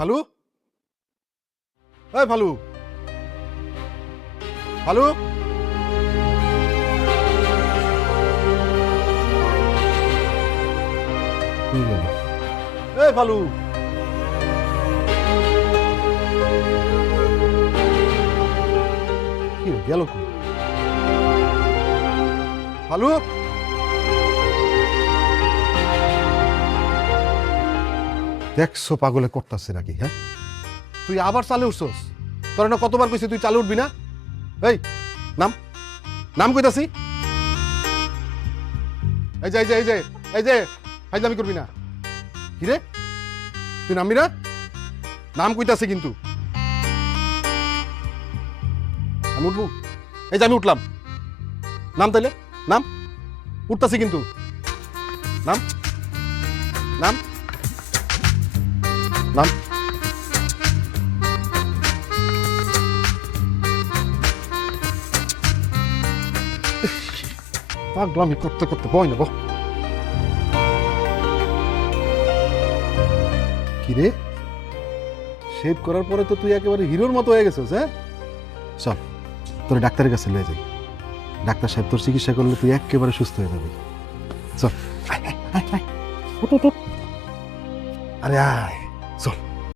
ফালু, এই ফালু, ফালু, এই ফালু, কি গেল কই? ফালু, দেখছো পাগলে করতেছে নাকি? হ্যাঁ, তুই আবার চালে উঠছস? তোর না কতবার কইছি তুই চালে উঠবি না? এই নাম, নাম কইতাছি। এই যে এই যে এই যে এই যে ফাইজলামি করবি না। কি রে, তুই নামবি না? নাম কইতাছি কিন্তু। আমি উঠবো? এই যে আমি উঠলাম, নাম তাইলে নাম, উঠতাছি কিন্তু। নাম, নাম, নাম। পাগলামি করতে করতে বই নেব। কিরে, শেভ করার পরে তো তুই একেবারে হিরোর মতো হয়ে গেছিস। হ্যাঁ, চল তোর ডাক্তারের কাছে লয়ে যাই। ডাক্তার সাহেব তোর চিকিৎসা করলে তুই একেবারে সুস্থ হয়ে যাবি। চল, আয়, আয়, আয়, আয়। উঠ, উঠ, উঠ। আরে আয়।